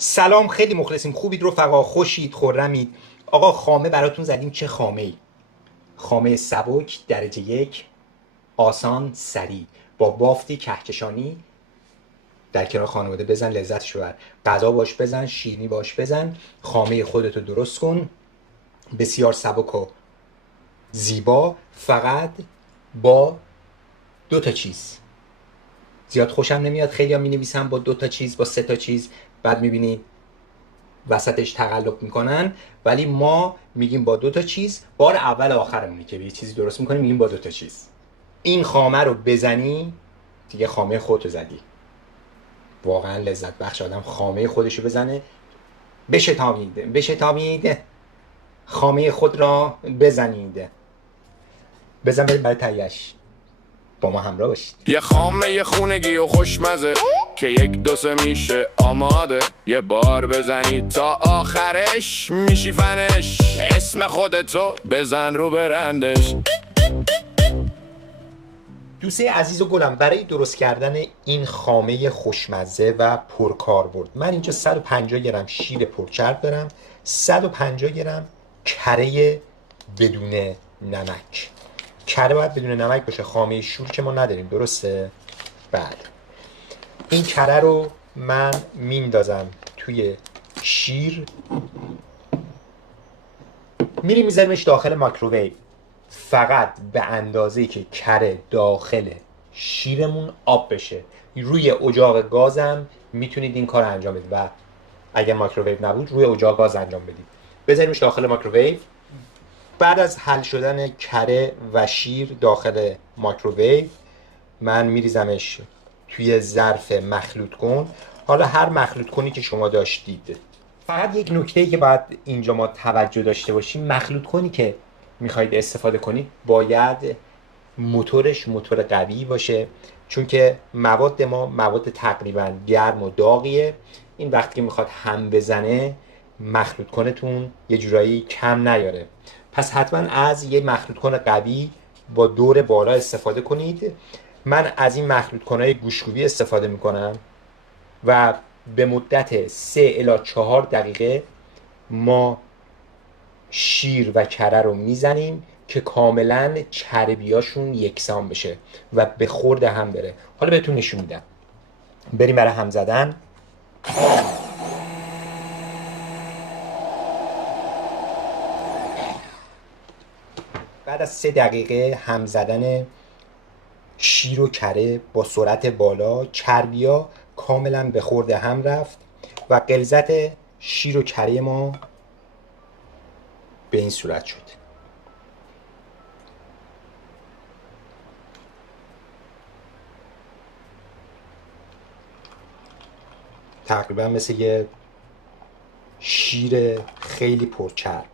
سلام، خیلی مخلصیم. خوبید رفقا؟ خوشید؟ خرمید؟ آقا خامه براتون زدیم. چه خامه ای؟ خامه سبک درجه یک، آسان، سریع، با بافتی کهکشانی. در کنار خانواده بزن، لذتش ببر. غذا باش بزن، شیرینی باش بزن. خامه خودتو درست کن. بسیار سبک و زیبا، فقط با دو تا چیز. زیاد خوشم نمیاد خیلی ها می نویسن با دو تا چیز، با سه تا چیز، بعد میبینی وسطش تقلب میکنن، ولی ما میگیم با دو تا چیز. بار اول آخرمونی که یه چیزی درست میکنیم میگیم با دو تا چیز. این خامه رو بزنی دیگه خامه خودتو زدی. واقعا لذت بخش آدم خامه خودشو بزنه. بشتابید خامه خود را بزنید. بزن بریم برای تهیه‌اش. با ما همراه باشید. یه خامه خونگی و خوشمزه که یک دو سه میشه آماده. یه بار بزنی تا آخرش میشی فنش. اسم خودتو بزن رو برندش. دوسته عزیز و گلم، برای درست کردن این خامه خوشمزه و پرکاربرد من اینجا 150 گرم شیر پرچرب دارم، 150 گرم کره بدون نمک. کره باید بدون نمک باشه، خامه شور که ما نداریم، درسته؟ بله. این کره رو من میندازم توی شیر، میریم میذاریمش داخل مایکروویو. فقط به اندازه‌ای که کره داخل شیرمون آب بشه. روی اجاق گازم میتونید این کار رو انجام بدید و اگر مایکروویو نبود روی اجاق گاز انجام بدید. بذاریمش داخل مایکروویو. بعد از حل شدن کره و شیر داخل مایکروویو من میریزمش توی ظرف مخلوط کن. حالا هر مخلوط کنی که شما داشتید. فقط یک نکته‌ای که باید اینجا ما توجه داشته باشیم، مخلوط کنی که میخواید استفاده کنید باید موتورش موتور قوی باشه، چون که مواد ما مواد تقریبا گرم و داغیه. این وقتی که میخواد هم بزنه مخلوط کنتون یه جورایی کم نیاره. پس حتما از یه مخلوط کن قوی با دور بالا استفاده کنید. من از این مخلوط کنهای گوشکوبی استفاده میکنم و به مدت 3 الی 4 دقیقه ما شیر و کره رو میزنیم که کاملا چربیاشون یکسان بشه و به خورد هم بره. حالا بهتون نشون میدم. بریم برای هم زدن. بعد از 3 دقیقه هم زدن شیر و کره با سرعت بالا، چربیا کاملا به خورد هم رفت و غلظت شیر و کره ما به این صورت شد. تقریبا مثل یه شیر خیلی پرچرب.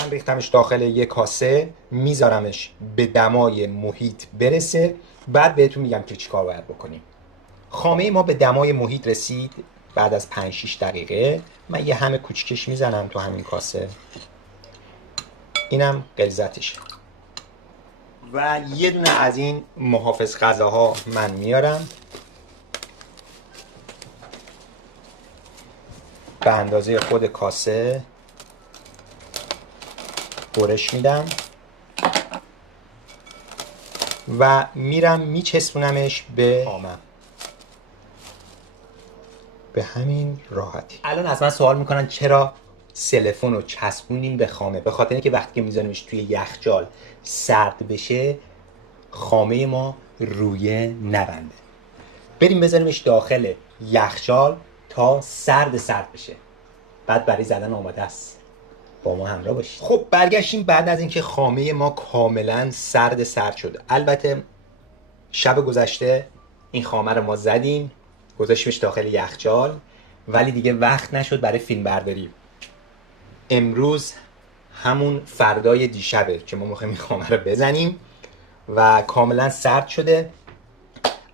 من ریختمش داخل یه کاسه، میذارمش به دمای محیط برسه. بعد بهتون میگم که چیکار باید بکنیم. خامه ما به دمای محیط رسید. بعد از 5-6 دقیقه من یه همه کوچیکش میزنم تو همین کاسه. اینم غلظتشه. و یه دونه از این محافظ غذاها من میارم، به اندازه خود کاسه برش میدم و میرم میچسبونمش به خامم به همین راحتی. الان از من سوال میکنن چرا سلفون رو چسبونیم به خامه؟ به خاطر اینکه وقتی که میذاریمش توی یخچال سرد بشه خامه ما رویه نبنده. بریم بذاریمش داخل یخچال تا سرد بشه، بعد برای زدن آماده است. با ما همراه باشید. خب برگشتیم بعد از اینکه خامه ما کاملا سرد شد. البته شب گذشته این خامه رو ما زدیم، گذاشتیمش داخل یخچال، ولی دیگه وقت نشد برای فیلم برداری. امروز همون فردای دیشبه که ما میخوایم این خامه رو بزنیم و کاملا سرد شده.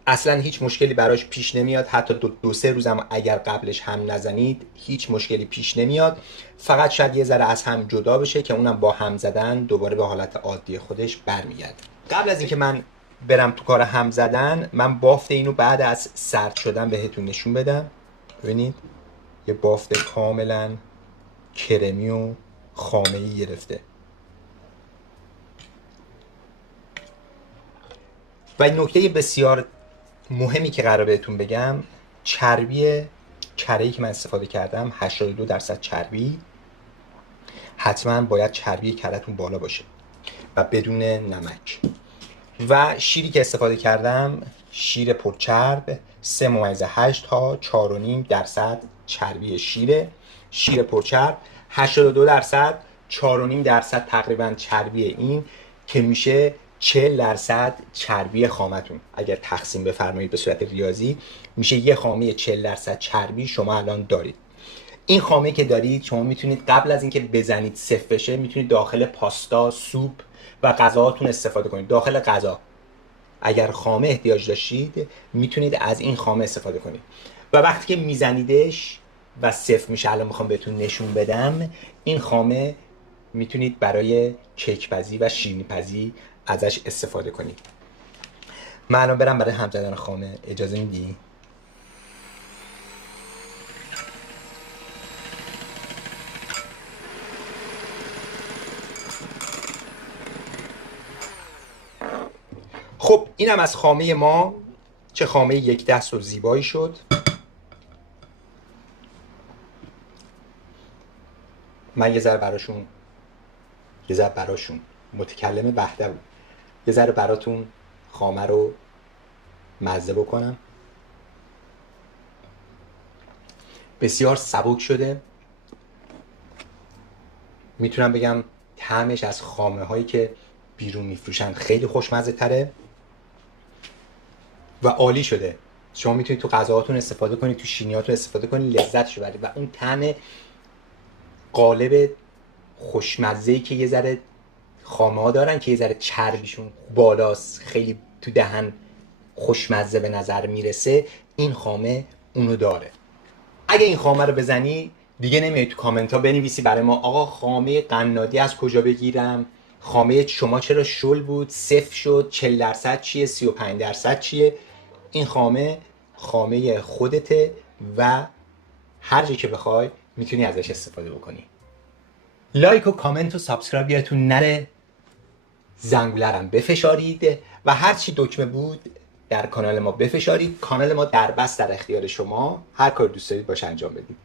اصلا هیچ مشکلی براش پیش نمیاد. حتی 2-3 روزم اگر قبلش هم نزنید هیچ مشکلی پیش نمیاد. فقط شاید یه ذره از هم جدا بشه که اونم با هم زدن دوباره به حالت عادی خودش برمیگرده. قبل از اینکه من برم تو کار هم زدن، من بافت اینو بعد از سرد شدن بهتون نشون بدم. ببینید یه بافت کاملا کرمی و خامه‌ای گرفته. و نکته بسیار مهمی که قرار بهتون بگم، چربی کره‌ای که من استفاده کردم 82% چربی. حتما باید چربی کره‌تون بالا باشه و بدون نمک. و شیری که استفاده کردم شیر پرچرب 3.8 تا 4.5% چربی شیر پرچرب 82%، 4.5% تقریبا چربی این که میشه 40% چربی خامتون. اگر تقسیم بفرمایید به صورت ریاضی میشه یه خامه 40% چربی شما الان دارید. این خامه که دارید شما میتونید قبل از اینکه بزنید صفر بشه میتونید داخل پاستا، سوپ و غذاهاتون استفاده کنید. داخل غذا اگر خامه احتیاج داشتید میتونید از این خامه استفاده کنید و وقتی که میزنیدش و صفر میشه، الان میخوام بهتون نشون بدم، این خامه میتونید برای کیک پزی و شیرینی پزی ازش استفاده کنید. من الان برم برای هم زدن خامه، اجازه میدی؟ خب اینم از خامه ما. چه خامه یک دست و زیبایی شد. من یه ذره براشون متکلم بهده بود، یه ذره براتون خامه رو مزه بکنم. بسیار سبک شده. میتونم بگم طعمش از خامه هایی که بیرون میفروشن خیلی خوشمزه تره و عالی شده. شما میتونید تو غذاهاتون استفاده کنید، تو شیرینیاتون استفاده کنید، لذتشو ببرید. و اون طعم قالب خوشمزه‌ای که یه ذره خامه ها دارن که یه ذره چربیشون بالاست، خیلی تو دهن خوشمزه به نظر میرسه، این خامه اونو داره. اگه این خامه رو بزنی دیگه نمیای تو کامنت ها بنویسی برای ما آقا خامه قنادی از کجا بگیرم، خامه شما چرا شل بود، صفر شد، 40% چیه، 35% چیه. این خامه خودته و هر جا که بخوای میتونی ازش استفاده بکنی. لایک و کامنت و سابسکرایب یادتون نره. زنگولرم بفشارید و هر چی دکمه بود در کانال ما بفشارید. کانال ما در بست در اختیار شما، هر کار دوست دارید باش انجام بدید.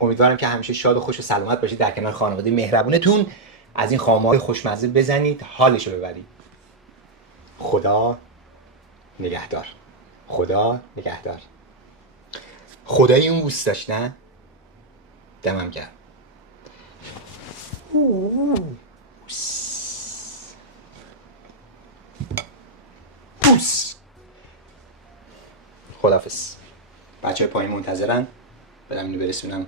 امیدوارم که همیشه شاد و خوش و سلامت باشید در کنار خانواده مهربونتون. از این خامه‌های خوشمزه بزنید، حالشو ببرید. خدا نگهدار. خدا نگهدار. خدای اون دوست داشت نه؟ دمم گرم. پوس. خداحافظ. بچه پایین منتظرن، برم اینو برسونم